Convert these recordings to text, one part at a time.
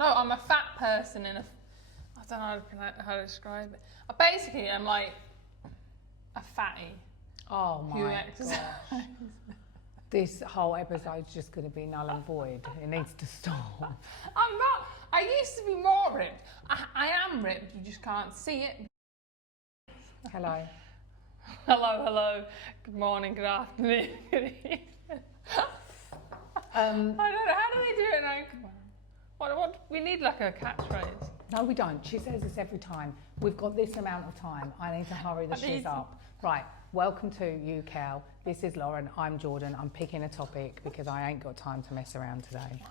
No, I'm a fat person in a... I don't know how to describe it. Basically, I'm like a fatty. Oh who my exercises. gosh. This whole episode's just going to be null and void. It needs to stop. I'm not. I used to be more ripped. I am ripped, you just can't see it. Hello. Hello. Good morning, good afternoon, good evening. I don't know, how do they do it now? Come on. What, we need like a catchphrase. No, we don't. She says this every time. We've got this amount of time. I need to hurry the shiz up. Right, welcome to You Cal. This is Lauren, I'm Jordan. I'm picking a topic because I ain't got time to mess around today.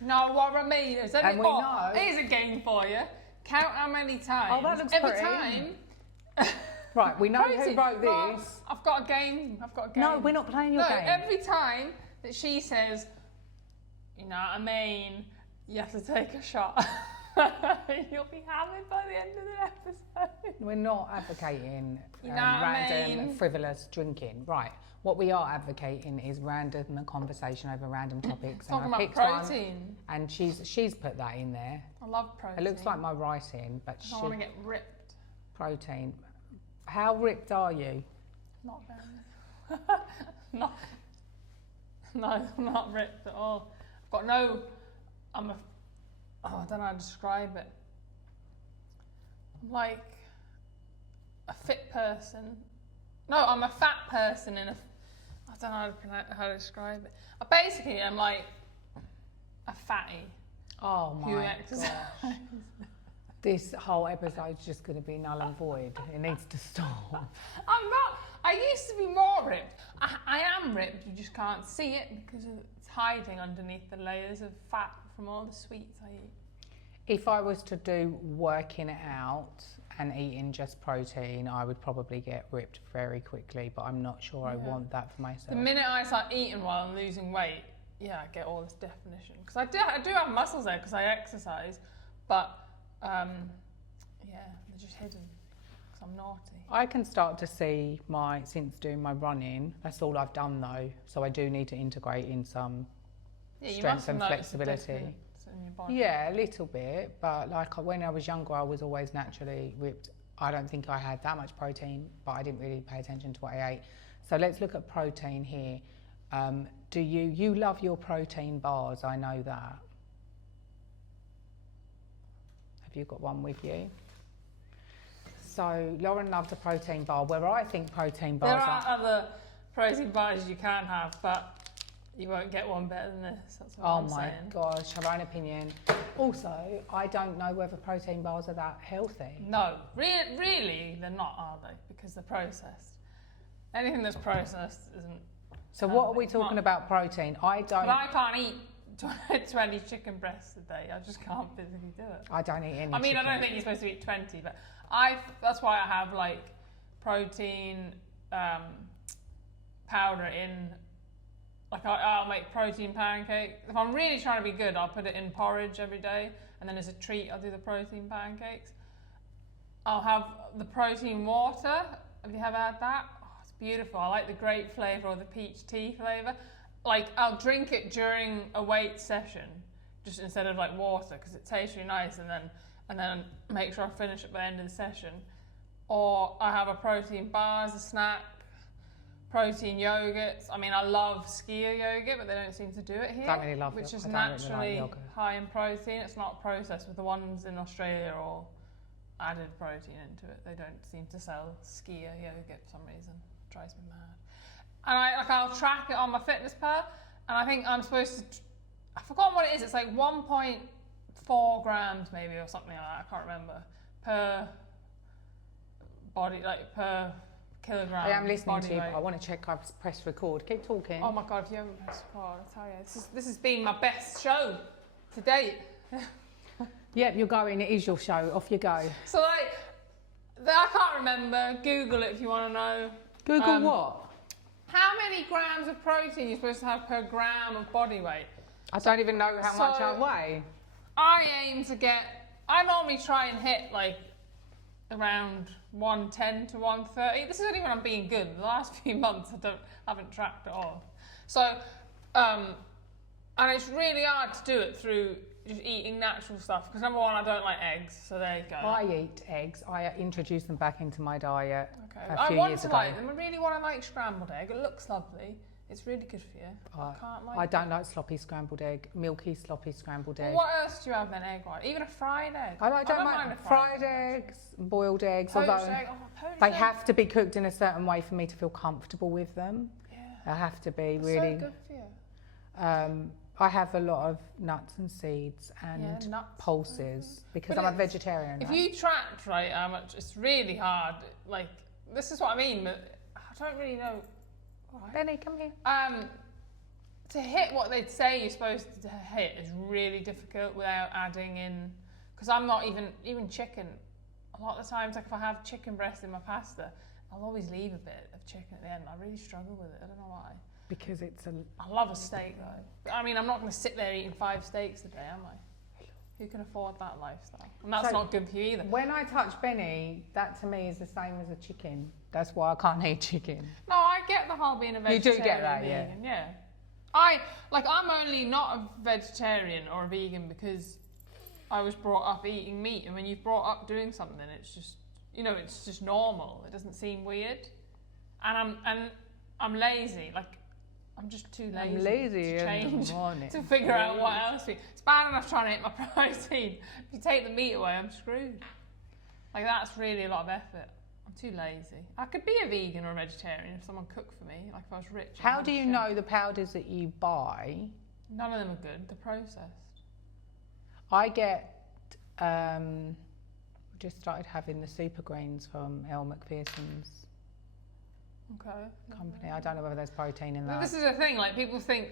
No, what I mean is, and we know... here's a game for you. Count how many times. Oh, that looks every pretty. Time. Right, we know who wrote No, this. I've got a game. No, we're not playing your game. No, every time that she says, you know what I mean, you have to take a shot. You'll be hammered by the end of the episode. We're not advocating You know what I random, mean? frivolous drinking. Right. What we are advocating is random conversation over random topics. Talking and I about picked protein. One, and she's put that in there. I love protein. It looks like my writing, but I don't want to get ripped. Protein. How ripped are you? Not very. not ripped at all. I've got no. I don't know how to describe it. I'm like a fit person. No, I'm a fat person in a... I don't know how to describe it. Basically, I'm like a fatty. Oh who my exercises. gosh. This whole episode's just going to be null and void. It needs to stop. I'm not. I used to be more ripped. I am ripped, you just can't see it because it's hiding underneath the layers of fat from all the sweets I eat. If I was to do working out and eating just protein, I would probably get ripped very quickly, but I'm not sure I want that for myself. The minute I start eating while I'm losing weight, I get all this definition. Because I do have muscles there because I exercise, but they're just hidden because I'm naughty. I can start to see since doing my running, that's all I've done though, so I do need to integrate in some strength and flexibility. In your body. Yeah, a little bit, but like when I was younger, I was always naturally ripped. I don't think I had that much protein, but I didn't really pay attention to what I ate. So let's look at protein here. Do you love your protein bars? I know that. Have you got one with you? So Lauren loves a protein bar. Where I think protein bars there are other protein bars you can have, but you won't get one better than this. That's what I'm saying. Oh my gosh, her own opinion. Also, I don't know whether protein bars are that healthy. No, really, they're not, are they? Because they're processed. Anything that's processed isn't. So what are we talking about protein? But I can't eat 20 chicken breasts a day. I just can't physically do it. I don't eat any. I mean, chicken. I don't think you're supposed to eat 20, but that's why I have like protein powder in. Like I'll make protein pancakes. If I'm really trying to be good, I'll put it in porridge every day, and then as a treat, I'll do the protein pancakes. I'll have the protein water. Have you ever had that? Oh, it's beautiful. I like the grape flavour or the peach tea flavour. Like I'll drink it during a weight session, just instead of like water, because it tastes really nice, and then make sure I finish it by the end of the session. Or I have a protein bar as a snack. Protein yogurts. I mean, I love skyr yogurt, but they don't seem to do it here. Don't really love which is I don't naturally really like high in protein. It's not processed, with the ones in Australia all added protein into it. They don't seem to sell skyr yogurt for some reason. It drives me mad. And I'll track it on MyFitnessPal, and I think I'm supposed to. I forgot what it is. It's like 1.4 grams maybe or something like that. I can't remember per body, like per kilogram. I am listening to you, weight. but I want to check I've pressed record. Keep talking. Oh my god, if you haven't pressed record, I tell you, this has been my best show to date. Yep, you're going. It is your show. Off you go. So like, I can't remember. Google it if you want to know. Google what? How many grams of protein you're supposed to have per gram of body weight? I don't even know how much I weigh. I normally try and hit like around 110 to 130. This is only when I'm being good. The last few months I haven't tracked it all. So, and it's really hard to do it through just eating natural stuff? Because number one, I don't like eggs, so there you go. I eat eggs. I introduced them back into my diet Okay. a few I want years to ago. like them. I really want to like scrambled egg. It looks lovely. It's really good for you. I can't like I don't like sloppy scrambled egg, milky sloppy scrambled egg. What else do you have then egg-wise? Even a fried egg? I don't mind mind a fried eggs, boiled eggs, Poached although egg. Poached they egg. have to be cooked in a certain way for me to feel comfortable with them. Yeah. They have to be It's really. so good for you. I have a lot of nuts and seeds and nuts. pulses because But I'm a vegetarian. If right? you tracked, right, how much, it's really hard. Like, this is what I mean, but I don't really know. Right. Benny, come here. To hit what they'd say you're supposed to hit is really difficult without adding in, because I'm not even chicken. A lot of the times, like if I have chicken breast in my pasta, I'll always leave a bit of chicken at the end. I really struggle with it. I don't know why. Because it's a. I love a steak though. I mean, I'm not going to sit there eating 5 steaks a day, am I? Who can afford that lifestyle? And that's not good for you either. When I touch Benny, that to me is the same as a chicken. That's why I can't eat chicken. No, I get the whole being a vegetarian. You do get that, vegan, yeah. I'm only not a vegetarian or a vegan because I was brought up eating meat, and when you're brought up doing something, it's just, it's just normal. It doesn't seem weird, and I'm lazy. Like, I'm just too lazy. I'm lazy to change in the morning. to figure out what else. It's bad enough trying to eat my protein. If you take the meat away, I'm screwed. Like, that's really a lot of effort. I'm too lazy. I could be a vegan or a vegetarian if someone cooked for me, like if I was rich. How do you know the powders that you buy? None of them are good. They're processed. I get, just started having the super greens from Elle Macpherson's company. I don't know whether there's protein in that. This is the thing, like people think,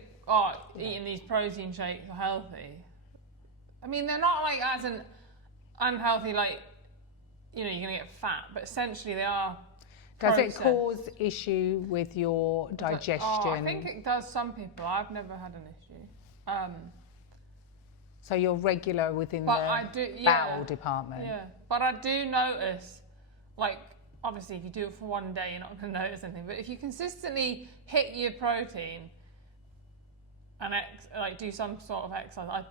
eating these protein shakes are healthy. I mean, they're not like as an unhealthy, like, you're going to get fat, but essentially they are processed. Does it cause issue with your digestion? I think it does some people. I've never had an issue. So you're regular within the bowel department? Yeah, but I do notice, like, obviously if you do it for one day, you're not going to notice anything, but if you consistently hit your protein and do some sort of exercise, I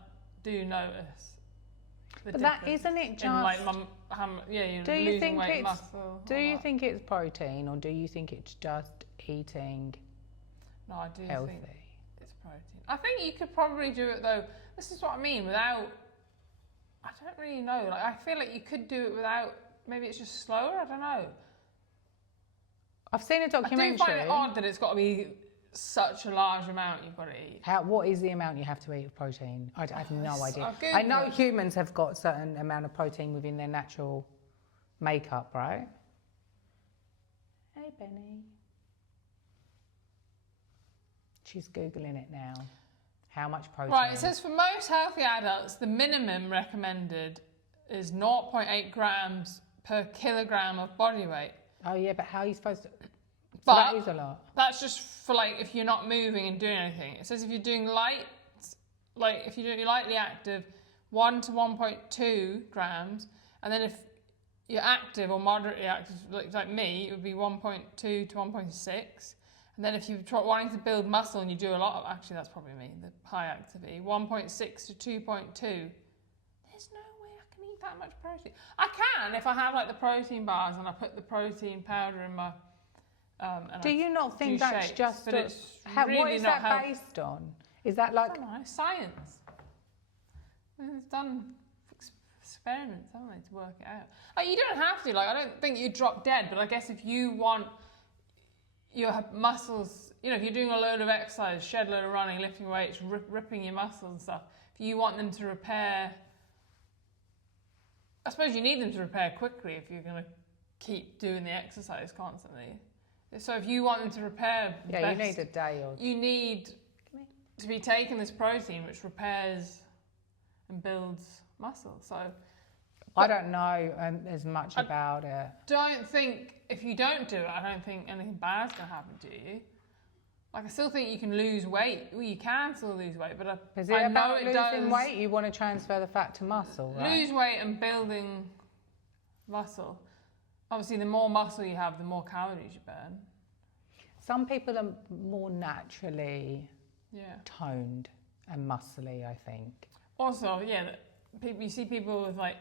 do notice. But that isn't it just. Do you think weight, muscle, do you think it's protein, or do you think it's just eating? No, I do healthy? think it's protein. I think you could probably do it though. This is what I mean. Without, I don't really know. Like, I feel like you could do it without. Maybe it's just slower. I don't know. I've seen a documentary. I do find it odd that it's got to be such a large amount you've got to eat. What is the amount you have to eat of protein? I have no idea. Googled I know humans have got a certain amount of protein within their natural makeup, right? Hey, Benny. She's Googling it now. How much protein? Right, it says for most healthy adults, the minimum recommended is 0.8 grams per kilogram of body weight. Oh, yeah, but how are you supposed to... But that is a lot. That's just for, like, if you're not moving and doing anything. It says if you're doing if you're doing lightly active, 1 to 1.2 grams, and then if you're active or moderately active, like me, it would be 1.2 to 1.6. And then if you're wanting to build muscle and you do a lot of, actually that's probably me, the high activity, 1.6 to 2.2. There's no way I can eat that much protein. I can if I have like the protein bars and I put the protein powder in my... do you not think that's shakes, just... But it's what really is not that based on? Is that like... I don't know, science. They've done experiments, haven't they, to work it out. Like, you don't have to, I don't think you drop dead, but I guess if you want your muscles, if you're doing a load of exercise, shed load of running, lifting weights, ripping your muscles and stuff, if you want them to repair, I suppose you need them to repair quickly if you're going to keep doing the exercise constantly. So if you want them to repair you need a day or... You need to be taking this protein which repairs and builds muscle. So I don't know as much about it. Don't think, if you don't do it, I don't think anything bad's going to happen to you. Like, I still think you can lose weight. Well, you can still lose weight, but is it about losing weight? You want to transfer the fat to muscle, right? Lose weight and building muscle. Obviously, the more muscle you have, the more calories you burn. Some people are more naturally toned and muscly, I think. Also, yeah, people, you see people with like,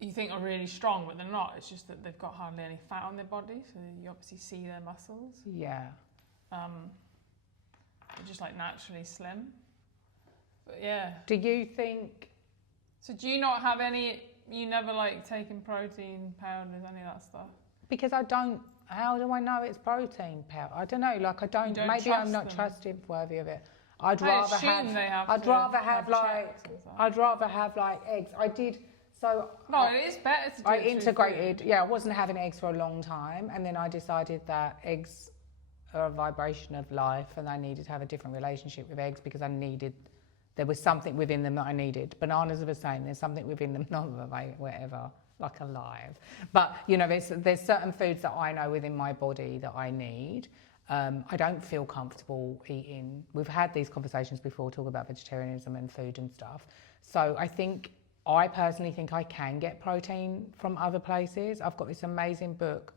you think are really strong, but they're not. It's just that they've got hardly any fat on their body, so you obviously see their muscles. Yeah. They're just like naturally slim. But yeah. Do you think... So do you not have any, you never like taking protein powders, any of that stuff? Because I don't, how do I know it's protein powder? I don't know, like I don't maybe I'm not trustworthy of it. I'd rather have like eggs. I did, so... No, it is better to do I integrated, I wasn't having eggs for a long time, and then I decided that eggs are a vibration of life and I needed to have a different relationship with eggs because there was something within them that I needed. Bananas are the same, there's something within them, not whatever, like alive. But, there's certain foods that I know within my body that I need. I don't feel comfortable eating. We've had these conversations before, talk about vegetarianism and food and stuff. So I personally think I can get protein from other places. I've got this amazing book,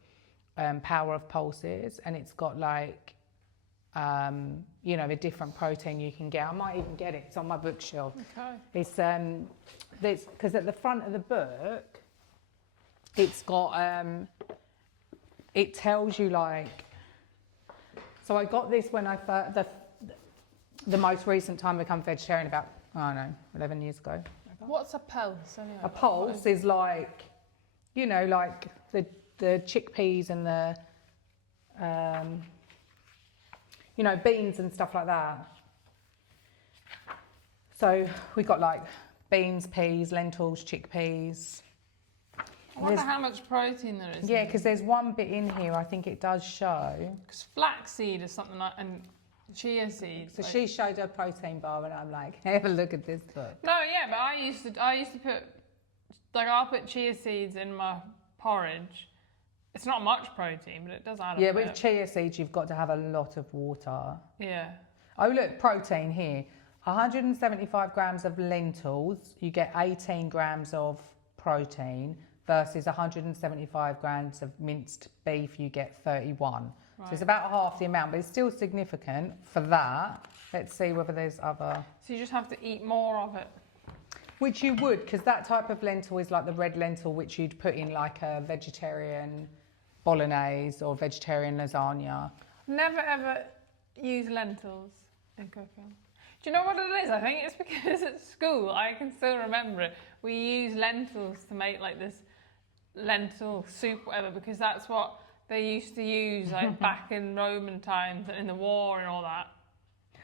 Power of Pulses, and it's got like, the different protein you can get. I might even get it. It's on my bookshelf. Okay. It's because at the front of the book, it's got, it tells you like, so I got this when I first, the most recent time I become vegetarian about, 11 years ago. What's a pulse anyway? A pulse is like, like the chickpeas and the, beans and stuff like that. So we got like beans, peas, lentils, chickpeas. I wonder how much protein there is. Yeah, because there's one bit in here, I think it does show. Because flaxseed is something like, and chia seeds. So she showed her protein bar and I'm like, have a look at this book. No, yeah, but I used to put, like I'll put chia seeds in my porridge. It's not much protein, but it does add up. Yeah, with chia seeds, you've got to have a lot of water. Yeah. Oh, look, protein here. 175 grams of lentils, you get 18 grams of protein versus 175 grams of minced beef, you get 31. Right. So it's about half the amount, but it's still significant for that. Let's see whether there's other... So you just have to eat more of it? Which you would, because that type of lentil is like the red lentil, which you'd put in like a vegetarian bolognese or vegetarian lasagna. Never ever use lentils in cooking. Do you know what it is? I think it's because at school, I can still remember it, we use lentils to make like this lentil soup, whatever, because that's what they used to use like back in Roman times and in the war and all that.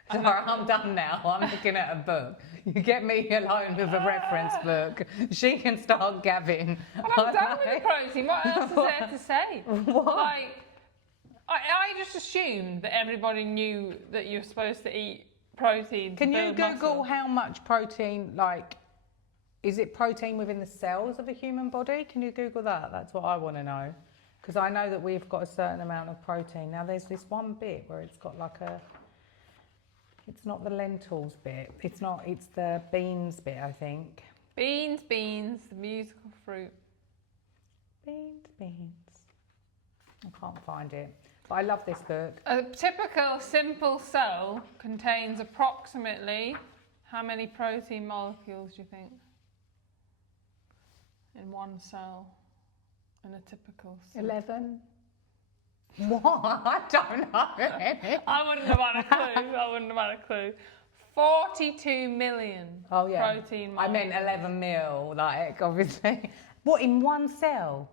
Sorry, I'm done now. I'm looking at a book. You get me alone with a reference book. She can start gabbing. And I'm done with the protein. What else is there to say? What? Like, I just assumed that everybody knew that you're supposed to eat protein. Can you Google how much protein, like, is it protein within the cells of a human body? Can you Google that? That's what I want to know. Because I know that we've got a certain amount of protein. Now, there's this one bit where it's got like a... It's not the lentils bit. It's the beans bit, I think. Beans, the musical fruit. Beans. I can't find it. But I love this book. A typical simple cell contains approximately how many protein molecules do you think? In one cell. In a typical cell. 11. What? I don't know. I wouldn't have had a clue. 42 million protein molecules. I meant 11 mil, like, obviously. What, in one cell?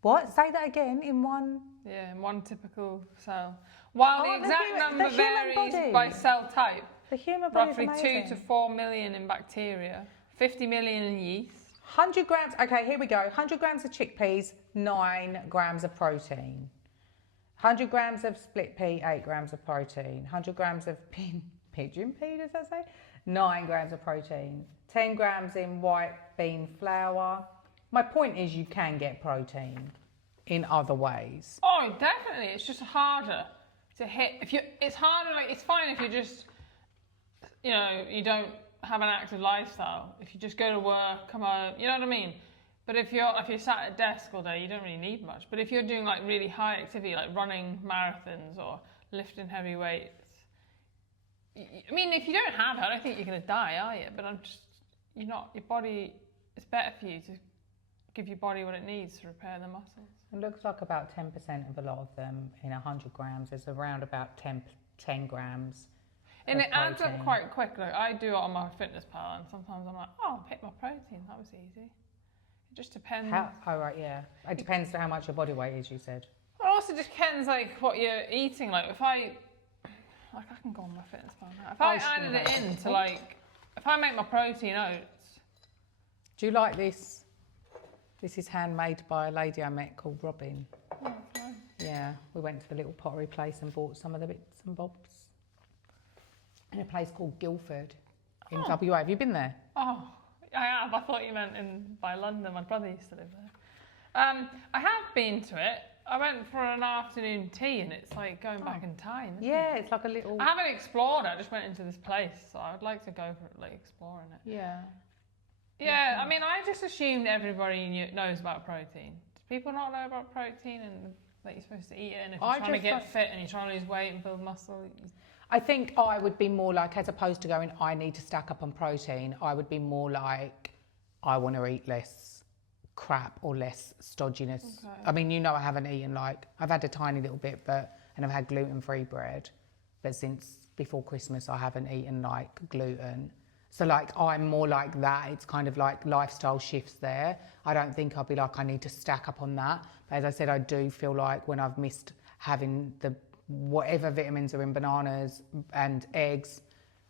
What? Say that again, in one... Yeah, in one typical cell. While the exact number varies by cell type. The human body roughly is amazing. 2 to 4 million in bacteria, 50 million in yeast. 100 grams, okay, here we go. 100 grams of chickpeas, 9 grams of protein. 100 grams of split pea, 8 grams of protein. 100 grams of pigeon pea, does that say? 9 grams of protein. 10 grams in white bean flour. My point is you can get protein in other ways. Oh, definitely. It's just harder to hit. It's harder, like, it's fine if you just, you don't have an active lifestyle. If you just go to work, come home, you know what I mean? But if you're sat at a desk all day, you don't really need much. But if you're doing like really high activity, like running marathons or lifting heavy weights, I mean, if you don't have it, I don't think you're going to die, are you? But you're not, your body, it's better for you to give your body what it needs to repair the muscles. It looks like about 10% of a lot of them in 100 grams. It's around about 10 grams. And it adds up quite quick. Like I do it on MyFitnessPal, and sometimes I'm like, oh, I'll pick my protein. That was easy. It just depends. Oh, right, yeah. It depends on how much your body weight is, you said. It also depends, like, what you're eating. Like, if I can go on MyFitnessPal now. If I added it into, like, if I make my protein oats. Do you like this? This is handmade by a lady I met called Robin. Oh, fine. Yeah, we went to the little pottery place and bought some of the bits and bobs. In a place called Guildford in WA. Have you been there? Oh, I have. I thought you meant by London. My brother used to live there. I have been to it. I went for an afternoon tea, and it's like going back in time. Yeah, it's like a little. I haven't explored it. I just went into this place, so I would like to go for like exploring it. Yeah. Yeah, I mean, I just assumed everybody knows about protein. Do people not know about protein and that you're supposed to eat it? And if you're trying to get fit and you're trying to lose weight and build muscle, I think I would be more like, as opposed to going, I need to stack up on protein, I would be more like, I want to eat less crap or less stodginess. Okay. I mean, you know, I haven't eaten like, I've had a tiny little bit, and I've had gluten-free bread, but since before Christmas, I haven't eaten like gluten. So like, I'm more like that. It's kind of like lifestyle shifts there. I don't think I'll be like, I need to stack up on that. But as I said, I do feel like when I've missed having the whatever vitamins are in bananas and eggs,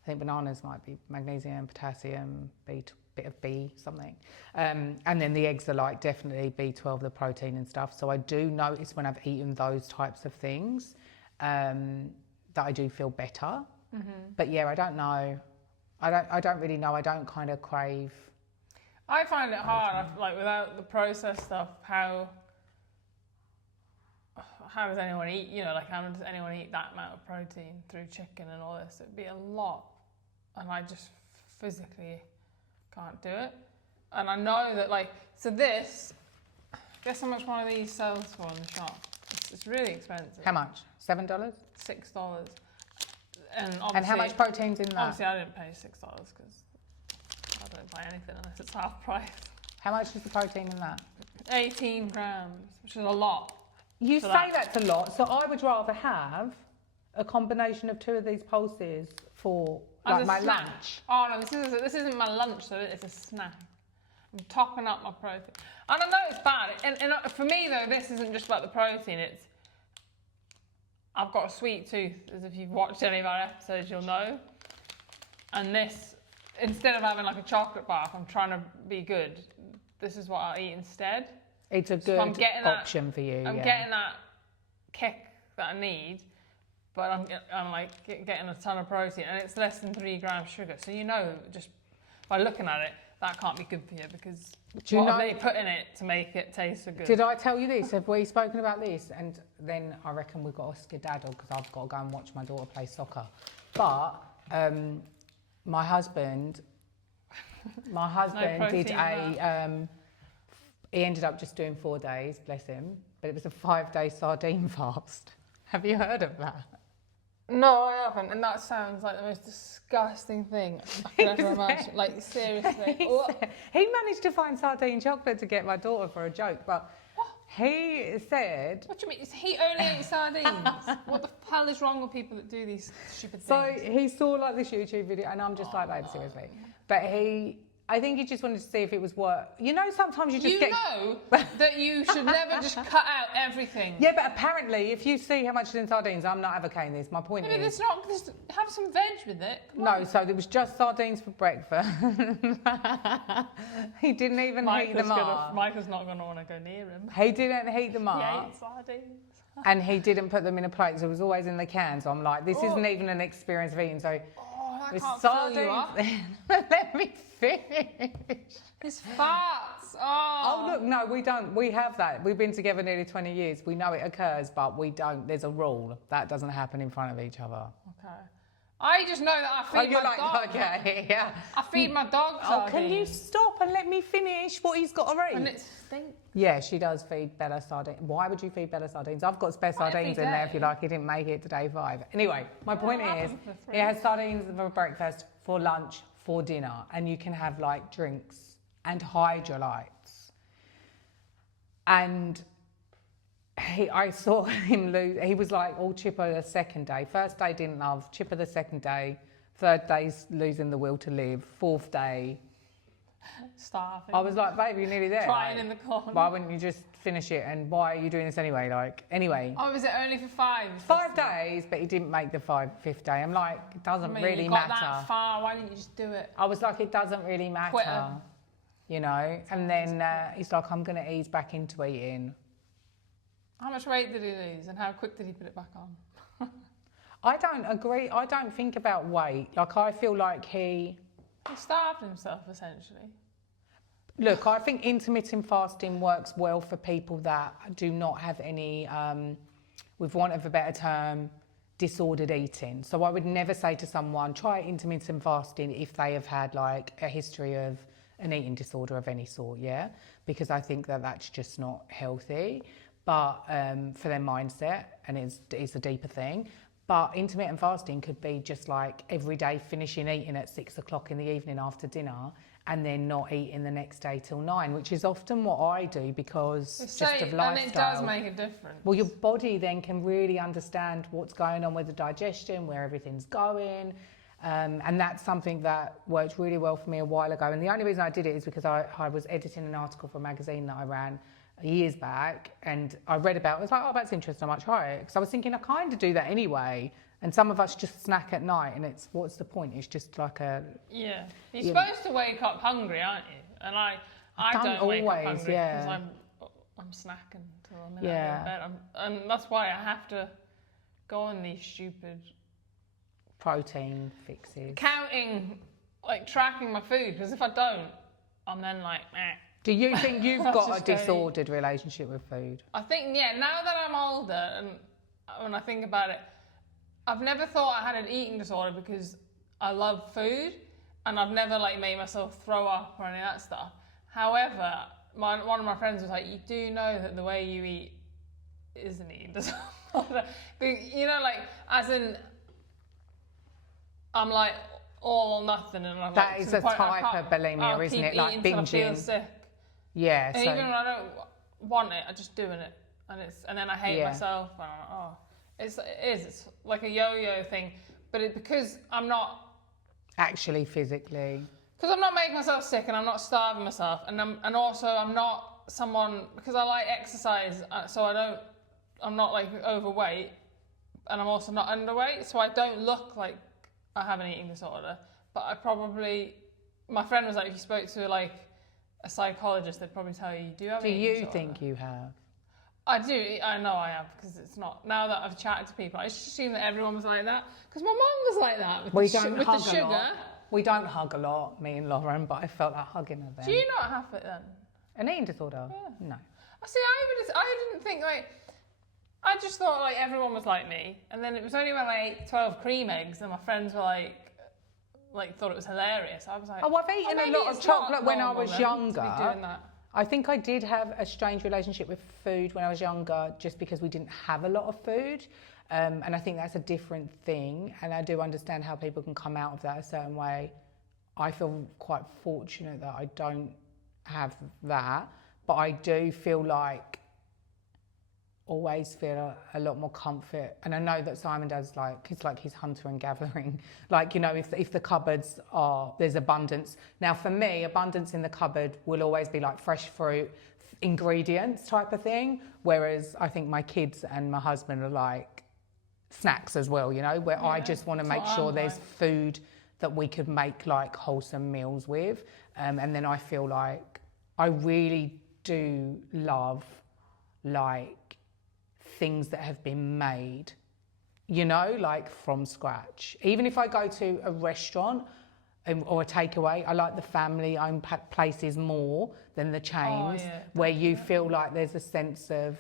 I think bananas might be magnesium, potassium, bit of B something. And then the eggs are like definitely B12, the protein and stuff. So I do notice when I've eaten those types of things that I do feel better. Mm-hmm. But yeah, I don't know. I don't really know. I don't kind of crave. I find it hard, like without the processed stuff, how does anyone eat, you know, like how does anyone eat that amount of protein through chicken and all this? It'd be a lot. And I just physically can't do it. And I know that like, so this, guess how much one of these sells for in the shop? It's really expensive. How much? $7? $6. And how much protein's in that? Obviously I didn't pay $6 because I don't buy anything unless it's half price. How much is the protein in that? 18 grams, which is a lot. You say that's a lot, so I would rather have a combination of 2 of these pulses for like my lunch. Oh no, this isn't my lunch, so it's a snack. I'm topping up my protein. And I know it's bad, and for me though, this isn't just about the protein, I've got a sweet tooth, as if you've watched any of our episodes, you'll know. And this, instead of having like a chocolate bar, if I'm trying to be good, this is what I'll eat instead. It's a good option for you. I'm getting that kick that I need, but I'm like getting a ton of protein, and it's less than 3 grams sugar. So you know, just by looking at it, that can't be good for you because what have they put in it to make it taste so good? Did I tell you this? Have we spoken about this? And then I reckon we've got to skedaddle because I've got to go and watch my daughter play soccer. But my husband did he ended up just doing 4 days, bless him, but it was a 5-day sardine fast. Have you heard of that? No, I haven't, and that sounds like the most disgusting thing I could ever imagine. Like, seriously. He managed to find sardine chocolate to get my daughter for a joke, but he said... What do you mean? He only ate sardines? What the hell is wrong with people that do these stupid things? So he saw like this YouTube video, and I'm just like, babe, seriously. But I think he just wanted to see if it was work. You know, sometimes you just know that you should never just cut out everything. Yeah, but apparently, if you see how much is in sardines, I'm not advocating this. My point is... It's not, have some veg with it. No, so there was just sardines for breakfast. He didn't even heat them up. Michael's not going to want to go near him. He didn't heat them up. He ate sardines. And he didn't put them in a plate, so it was always in the can. So I'm like, this isn't even an experience of eating. So... I can't fill you up. Let me finish. It's farts. Oh, look, no, we don't. We have that. We've been together nearly 20 years. We know it occurs, but we don't. There's a rule. That doesn't happen in front of each other. Okay. I just know that I feed my dog. Okay, yeah. I feed my dog sardines. Can you stop a and let me finish what he's got to eat. And it stinks. Yeah, she does feed Bella sardines. Why would you feed Bella sardines? I've got spare sardines in there if you like. He didn't make it to day 5. Anyway, my point is, he has sardines for breakfast, for lunch, for dinner, and you can have like drinks and hydrolytes. And I saw him lose. He was like all chipper the second day. First day didn't love, chipper the second day. Third day's losing the will to live. Fourth day, starving. I was like, babe, you're nearly there. Crying in the corner. Why wouldn't you just finish it? And why are you doing this anyway? Anyway. Oh, was it only for 5? 5 days, but he didn't make the 5th day. I'm like, it doesn't really you matter. got that far, why didn't you just do it? I was like, it doesn't really matter. Quitter. You know? And then he's like, I'm going to ease back into eating. How much weight did he lose and how quick did he put it back on? I don't agree. I don't think about weight. Like, I feel like he starved himself, essentially. Look, I think intermittent fasting works well for people that do not have any, with want of a better term, disordered eating. So I would never say to someone, try intermittent fasting if they have had like a history of an eating disorder of any sort, yeah? Because I think that that's just not healthy, but for their mindset, and it's a deeper thing. But intermittent fasting could be just like every day finishing eating at 6 o'clock in the evening after dinner and then not eating the next day till 9, which is often what I do because of lifestyle. And it does make a difference. Well, your body then can really understand what's going on with the digestion, where everything's going. And that's something that worked really well for me a while ago. And the only reason I did it is because I was editing an article for a magazine that I ran years back, and I read about it. I was like, oh, that's interesting, I might try it. Because I was thinking I kind of do that anyway. And some of us just snack at night, and what's the point? It's just like a... Yeah. You're supposed to wake up hungry, aren't you? And I don't wake up hungry because I'm snacking till I'm in bed. And that's why I have to go on these stupid... protein fixes. Counting, like tracking my food, because if I don't, I'm then like, meh. Do you think you've got a disordered relationship with food? I think, now that I'm older, and when I think about it, I've never thought I had an eating disorder because I love food, and I've never like made myself throw up or any of that stuff. However, one of my friends was like, you do know that the way you eat is an eating disorder. You know, like, as in, I'm like all or nothing, and I'm that like, is a type of bulimia, isn't it? Like binging. I feel sick. Yeah. And even when I don't want it, I'm just doing it, and then I hate myself. And I'm like, oh, it's like a yo-yo thing, but because I'm not actually physically, because I'm not making myself sick, and I'm not starving myself, and also I'm not someone, because I like exercise, so I'm not like overweight, and I'm also not underweight, so I don't look like I have an eating disorder. But my friend was like, if you spoke to like a psychologist, they'd probably tell you do have an eating disorder. Do you think you have? I do. I know I have, because it's not. Now that I've chatted to people, I just assume that everyone was like that. Because my mum was like that with the sugar. We don't hug a lot, me and Lauren, but I felt like hugging her then. Do you not have it then? An eating disorder? Yeah. No. See, I didn't think like. I just thought like everyone was like me, and then it was only when I ate 12 cream eggs and my friends were like thought it was hilarious. I was like, oh, I've eaten a lot of chocolate when I was younger. To be doing that. I think I did have a strange relationship with food when I was younger, just because we didn't have a lot of food, and I think that's a different thing. And I do understand how people can come out of that a certain way. I feel quite fortunate that I don't have that, but I do feel like. Always feel a lot more comfort, and I know that Simon does it's like his hunter and gathering. Like, you know, if the cupboards there's abundance. Now for me, abundance in the cupboard will always be like fresh fruit, ingredients type of thing. Whereas I think my kids and my husband are like snacks as well, you know, where I just want to make sure there's food that we could make like wholesome meals with. And then I feel like I really do love like things that have been made, you know, like from scratch. Even if I go to a restaurant or a takeaway, I like the family-owned places more than the chains, where you feel like there's a sense of...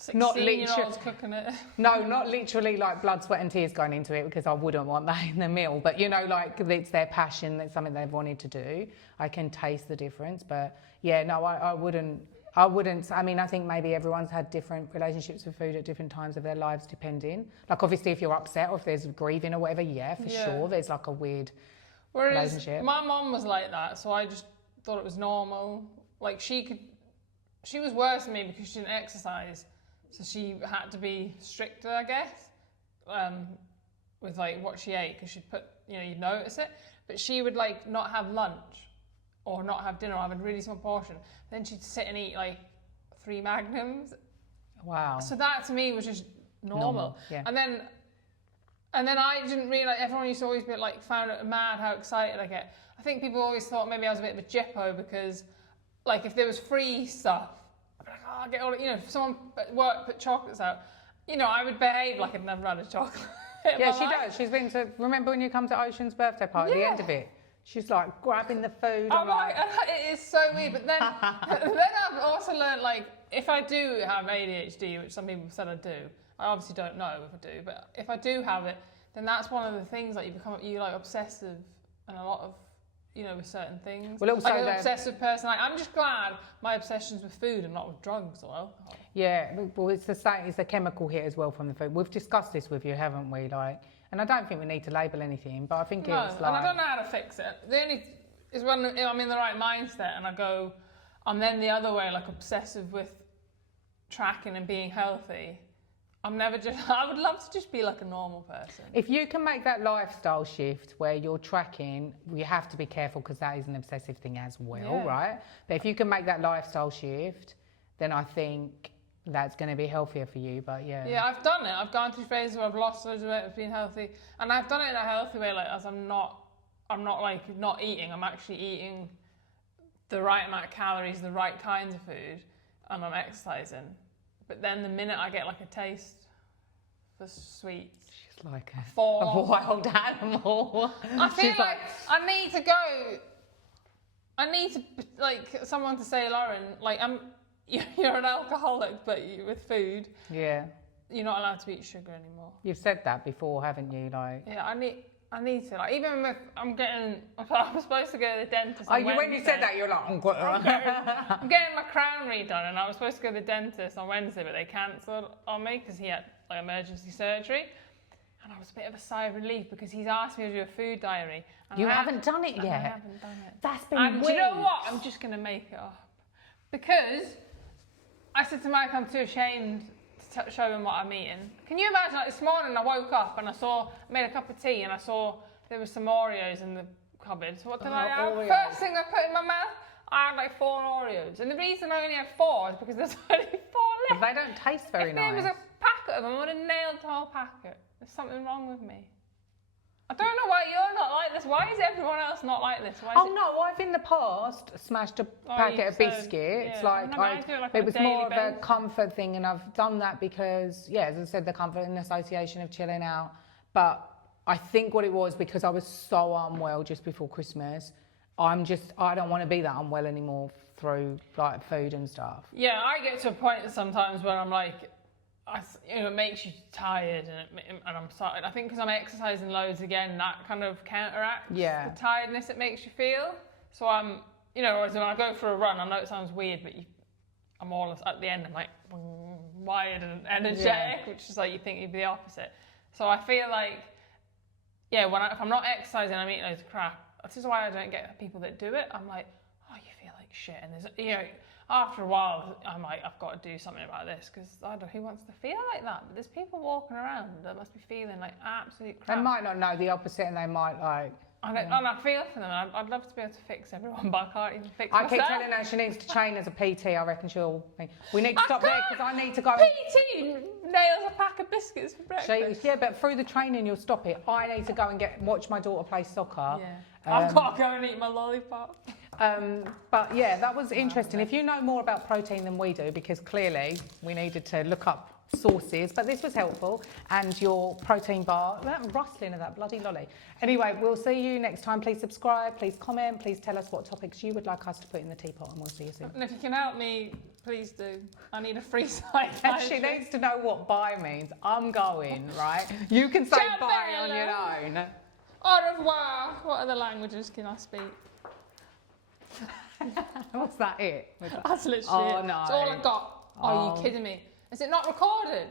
16-year-olds cooking it. No, not literally like blood, sweat and tears going into it, because I wouldn't want that in the meal. But, you know, like it's their passion, it's something they've wanted to do. I can taste the difference. But, yeah, no, I wouldn't. I mean, I think maybe everyone's had different relationships with food at different times of their lives, depending. Like, obviously, if you're upset or if there's grieving or whatever, yeah, for sure, there's like a weird relationship. My mum was like that, so I just thought it was normal. Like, she was worse than me because she didn't exercise. So she had to be stricter, I guess, with like what she ate, because she'd put, you know, you'd notice it. But she would like not have lunch or not have dinner or have a really small portion. Then she'd sit and eat like 3 Magnums. Wow. So that to me was just normal. Yeah. And then I didn't really, like, everyone used to always be like, found it mad how excited I get. I think people always thought maybe I was a bit of a jippo because, like, if there was free stuff, I'd be like, oh, I'll get all, you know, if someone at work put chocolates out, you know, I would behave like I'd never had a chocolate. Yeah, she does. She's been to, remember when you come to Ocean's birthday party, the end of it? She's like grabbing the food. I'm like, it is so weird. But then, then I've also learned, like, if I do have ADHD, which some people said I do, I obviously don't know if I do, but if I do have it, then that's one of the things, like, you like obsessive and a lot of, you know, with certain things. Well, also like an obsessive person. Like, I'm just glad my obsession's with food and not with drugs or alcohol. Yeah, well, it's the same. It's a chemical hit as well from the food. We've discussed this with you, haven't we? Like, and I don't think we need to label anything, but I think it's like. And I don't know how to fix it. The only is when I'm in the right mindset and I'm then the other way, like obsessive with tracking and being healthy. I would love to just be like a normal person. If you can make that lifestyle shift where you're tracking, you have to be careful because that is an obsessive thing as well, right? But if you can make that lifestyle shift, then I think that's going to be healthier for you. But yeah, I've done it. I've gone through phases where I've lost loads of weight, I've been healthy, and I've done it in a healthy way. Like, as I'm not like not eating. I'm actually eating the right amount of calories, the right kinds of food, and I'm exercising. But then the minute I get like a taste for sweets, she's like a wild animal. I feel like I need to go. I need to, like, someone to say, Lauren, like, you're an alcoholic, but with food. Yeah. You're not allowed to eat sugar anymore. You've said that before, haven't you? Like. Yeah, I need to. Like, even if I'm supposed to go to the dentist. When you said that, you're like, I'm getting my crown redone, and I was supposed to go to the dentist on Wednesday, but they cancelled on me because he had like emergency surgery. And I was a bit of a sigh of relief because he's asked me to do a food diary. You haven't done it yet. I haven't done it. That's been weird. Do you know what? I'm just going to make it up. Because I said to Mike, I'm too ashamed to show him what I'm eating. Can you imagine, like, this morning I woke up and I made a cup of tea and I saw there was some Oreos in the cupboard. So what did I have? Oreos. First thing I put in my mouth, I had like 4 Oreos. And the reason I only had 4 is because there's only 4 left. But they don't taste very nice. If there was a packet of them, I would have nailed the whole packet. There's something wrong with me. I don't know why you're not like this. Why is everyone else not like this? No, I've in the past smashed a packet of biscuits. Yeah. Like, it was more of a comfort thing, and I've done that because, as I said, the comfort and association of chilling out. But I think what it was, because I was so unwell just before Christmas, I don't want to be that unwell anymore through like food and stuff. Yeah, I get to a point sometimes where I'm like, it makes you tired, and I'm sorry. I think because I'm exercising loads again, that kind of counteracts the tiredness it makes you feel. So I'm, whereas when I go for a run, I know it sounds weird, but I'm all at the end, I'm like wired and energetic, which is like you think you'd be the opposite. So I feel like, if I'm not exercising, I'm eating loads of crap. This is why I don't get people that do it. I'm like, oh, you feel like shit, and there's after a while, I'm like, I've got to do something about this, because I don't know who wants to feel like that. But there's people walking around that must be feeling like absolute crap. They might not know the opposite, and they might like. And I feel for them. I'd love to be able to fix everyone, but I can't even fix myself. I keep telling her she needs to train as a PT. I reckon she'll. We need to stop there because I need to go. PT nails a pack of biscuits for breakfast. But through the training you'll stop it. I need to go and watch my daughter play soccer. Yeah. I've got to go and eat my lollipop. But yeah, that was interesting. If you know more about protein than we do, because clearly we needed to look up sources, but this was helpful. And your protein bar, that rustling of that bloody lolly. Anyway, we'll see you next time. Please subscribe, please comment, please tell us what topics you would like us to put in the teapot, and we'll see you soon. And if you can help me, please do. I need a free side. She needs to know what bye means. I'm going, right? You can say Ciao, bye on Bella. your own. Au revoir. What other languages can I speak? What's that it? That's literally Oh, it. no. That's all I got. Are Oh. you kidding me? Is it not recorded?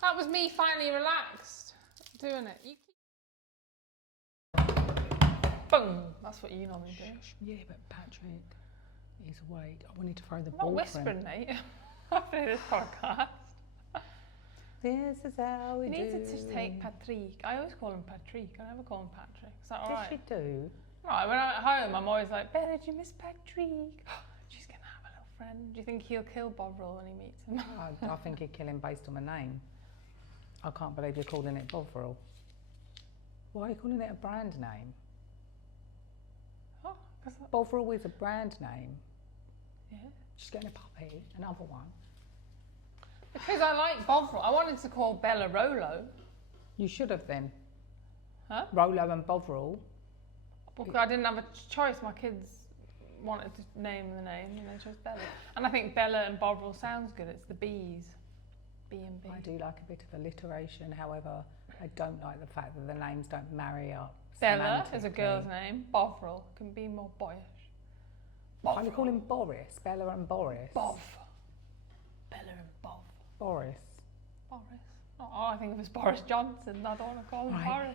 That was me finally relaxed doing it. You boom. That's what you normally do. Yeah, but Patrick is awake. I wanted to throw the I'm ball. not whispering, mate. After this podcast. This is how we You do. need to just take Patrick. I always call him Patrick. I never call him Patrick. Is that alright? Yes, you do. Right, when I'm at home, I'm always like, Bella, do you miss Patrick? She's going to have a little friend. Do you think he'll kill Bovril when he meets him? I think he'd kill him based on the name. I can't believe you're calling it Bovril. Why are you calling it a brand name? Oh, 'cause that- Bovril is a brand name. yeah. She's getting a puppy, another one. Because I like Bovril. I wanted to call Bella Rolo. You should have then. Huh? Rolo and Bovril. Because I didn't have a choice. My kids wanted to name the name and they chose Bella. And I think Bella and Bovril sounds good. It's the B's. B&B. I do like a bit of alliteration, however, I don't like the fact that the names don't marry up. Bella is a semantically. girl's name. Bovril can be more boyish. Why do you call him Boris? Bella and Boris? Bov. Bella and Bov. Boris. Boris. Oh, I think of as Boris Johnson. I don't want to call him Right. Boris.